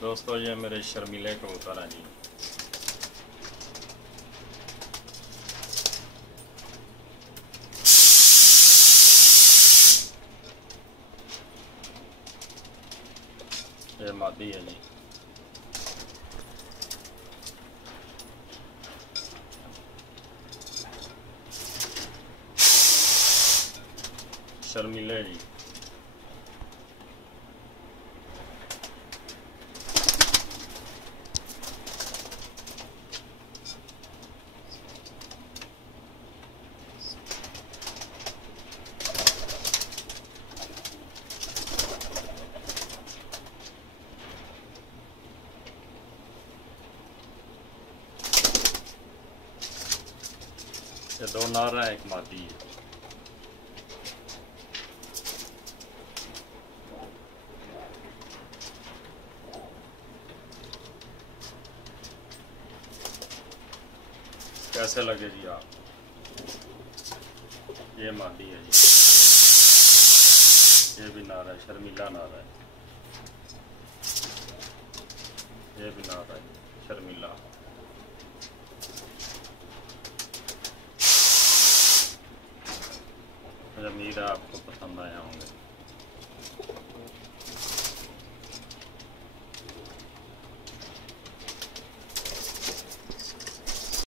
दोस्तों ये मेरे शर्मीले कबूतर हैं जी। ये मादी है जी। शर्मीले जी। ये दो नर हैं, एक मादी है। कैसे लगे जी आप? ये मादी है जी। ये भी नर है, शर्मीला नर है। ये भी नर है, शर्मीला। मुझे उम्मीद है आपको पसंद आए होंगे।